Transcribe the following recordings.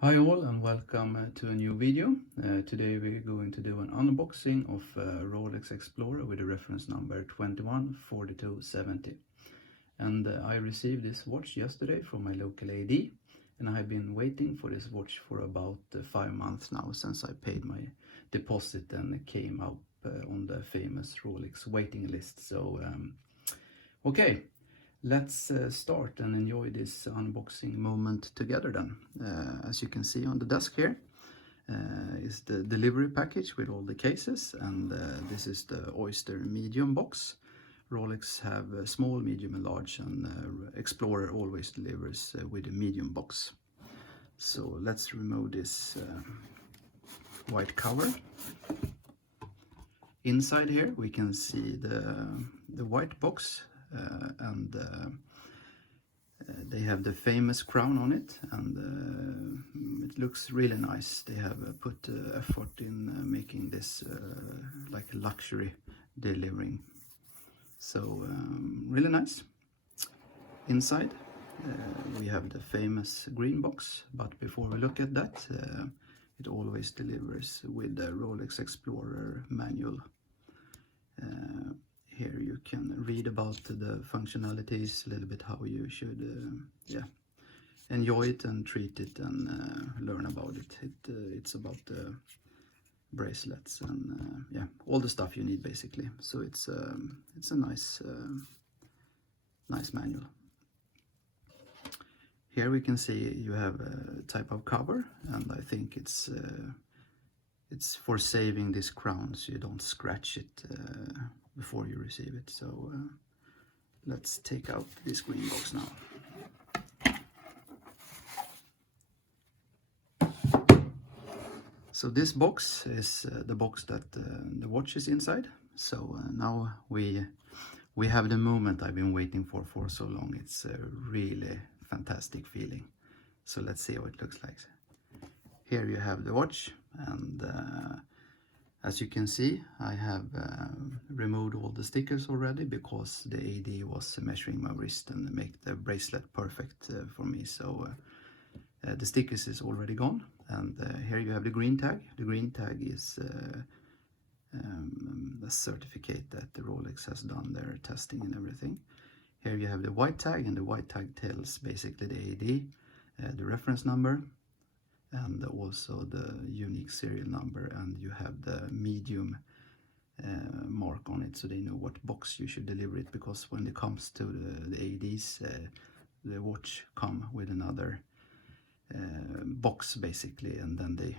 Hi all and welcome to a new video. Today we're going to do an unboxing of Rolex Explorer with a reference number 214270. And I received this watch yesterday from my local AD, and I have been waiting for this watch for about 5 months now since I paid my deposit and it came up on the famous Rolex waiting list. So okay, let's start and enjoy this unboxing moment together then. As you can see on the desk here is the delivery package with all the cases, and this is the Oyster medium box. Rolex have small, medium and large, and Explorer always delivers with a medium box. So let's remove this white cover. Inside here we can see the white box and they have the famous crown on it, and it looks really nice. They have put effort in making this like a luxury delivering. So really nice. Inside we have the famous green box, but before we look at that, it always delivers with the Rolex Explorer manual. Here you can read about the functionalities, a little bit how you should enjoy it and treat it and learn about it. It's about the bracelets and all the stuff you need basically. So it's a nice manual. Here we can see you have a type of cover, and I think it's for saving this crown so you don't scratch it before you receive it. So let's take out this green box now. So this box is the box that the watch is inside. So now we have the moment I've been waiting for so long. It's a really fantastic feeling. So let's see how it looks like. Here you have the watch, and as you can see, I have removed all the stickers already because the AD was measuring my wrist and make the bracelet perfect for me. So the stickers is already gone, and here you have the green tag. The green tag is a certificate that the Rolex has done their testing and everything. Here you have the white tag, and the white tag tells basically the AD, the reference number, and also the unique serial number, and you have the medium mark on it so they know what box you should deliver it, because when it comes to the ADs, the watch come with another box basically, and then they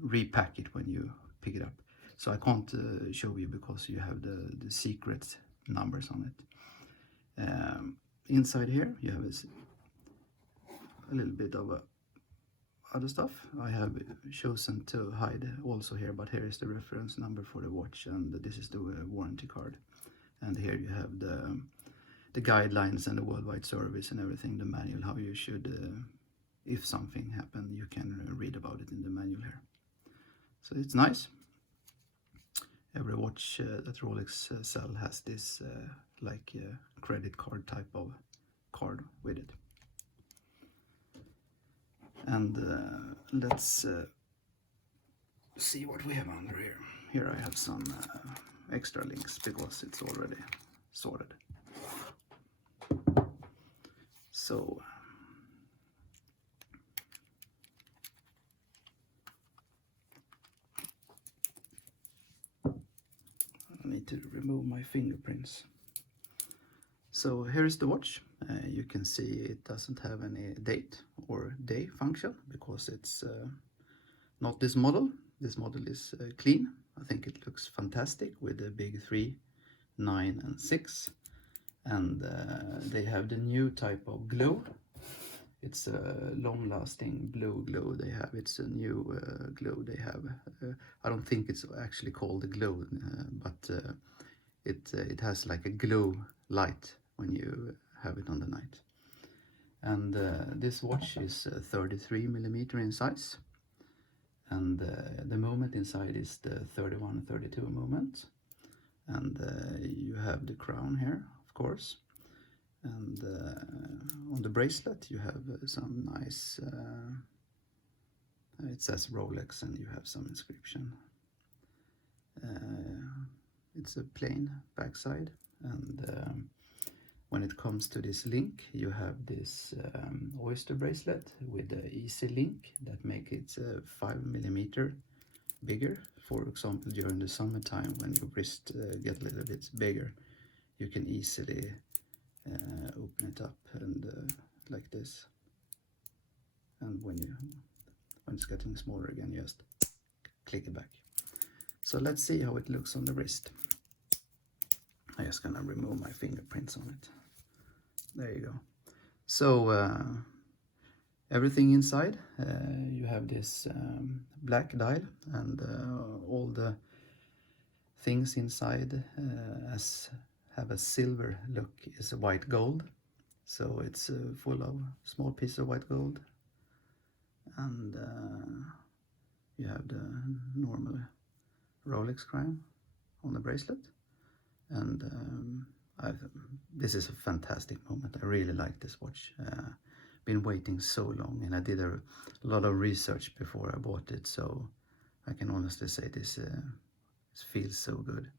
repack it when you pick it up. So I can't show you because you have the secret numbers on it. Inside here you have a little bit of other stuff. I have chosen to hide also here, but here is the reference number for the watch, and this is the warranty card. And here you have the guidelines and the worldwide service and everything, the manual, how you should, if something happened, you can read about it in the manual here. So it's nice. Every watch that Rolex sell has this like credit card type of card with it. And let's see what we have under here. Here I have some extra links because it's already sorted. So I need to remove my fingerprints. So here is the watch. You can see it doesn't have any date or day function because it's not this model. This model is clean. I think it looks fantastic with the big 3, 9 and 6. And they have the new type of glow. It's a long-lasting blue glow they have. It's a new glow they have. I don't think it's actually called a glow, but it has like a glow light when you have it on the night. And this watch is 33mm in size, and the moment inside is the 31-32 moment, and you have the crown here, of course, and on the bracelet you have some nice It says Rolex and you have some inscription. It's a plain backside, and when it comes to this link, you have this oyster bracelet with the easy link that make it 5 mm bigger. For example, during the summertime when your wrist get a little bit bigger, you can easily open it up and like this. And when it's getting smaller again, you just click it back. So let's see how it looks on the wrist. I'm just gonna remove my fingerprints on it. There you go. So everything inside, you have this black dial, and all the things inside have a silver look, is white gold. So it's full of small pieces of white gold, and you have the normal Rolex crown on the bracelet. And this is a fantastic moment. I really like this watch. Been waiting so long, and I did a lot of research before I bought it, so I can honestly say this feels so good.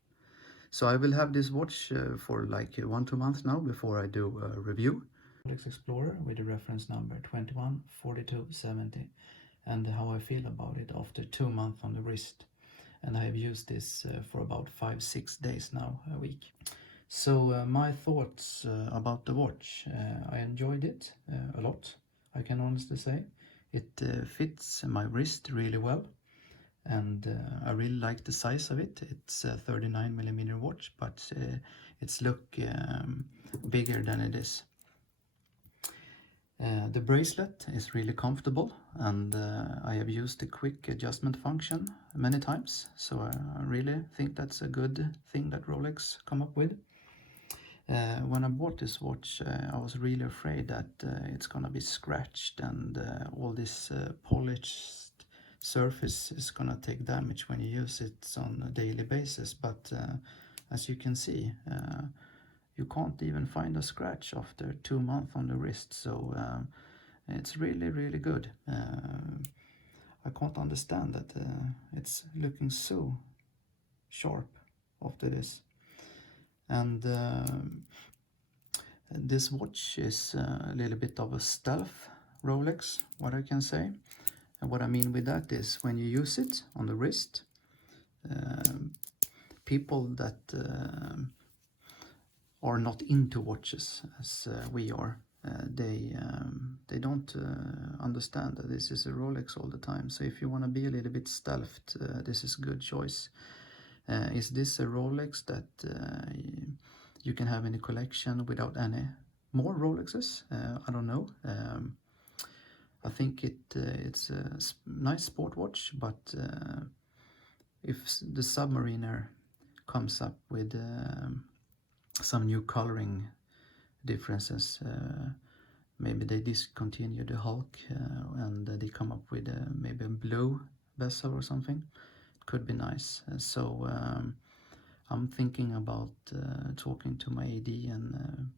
So I will have this watch for like 1-2 months now before I do a review. Rolex Explorer with the reference number 214270, and how I feel about it after 2 months on the wrist. And I have used this for about 5-6 days now, a week. So my thoughts about the watch. I enjoyed it a lot, I can honestly say. It fits my wrist really well, and I really like the size of it. It's a 39mm watch, but it's look bigger than it is. The bracelet is really comfortable, and I have used the quick adjustment function many times, so I really think that's a good thing that Rolex come up with. When I bought this watch, I was really afraid that it's gonna be scratched, and all this polished surface is gonna take damage when you use it on a daily basis, but as you can see, you can't even find a scratch after 2 months on the wrist, so it's really good. I can't understand that it's looking so sharp after this. And this watch is a little bit of a stealth Rolex, what I can say. And what I mean with that is, when you use it on the wrist, people that are not into watches as we are, they don't understand that this is a Rolex all the time. So if you want to be a little bit stealthed, this is a good choice. Is this a Rolex that you can have in a collection without any more Rolexes? I don't know. I think it's a nice sport watch, but if the Submariner comes up with some new coloring differences, maybe they discontinue the Hulk and they come up with maybe a blue bezel or something, it could be nice. So I'm thinking about talking to my AD and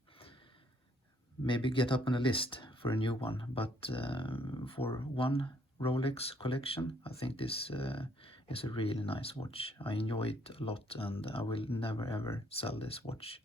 maybe get up on a list for a new one, but for one Rolex collection, I think this is a really nice watch. I enjoy it a lot, and I will never ever sell this watch.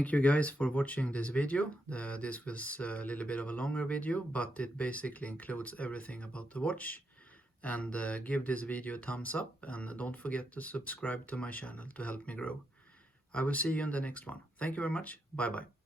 thank you guys for watching this video. This was a little bit of a longer video, but it basically includes everything about the watch. And give this video a thumbs up, and don't forget to subscribe to my channel to help me grow. I will see you in the next one. Thank you very much. Bye bye.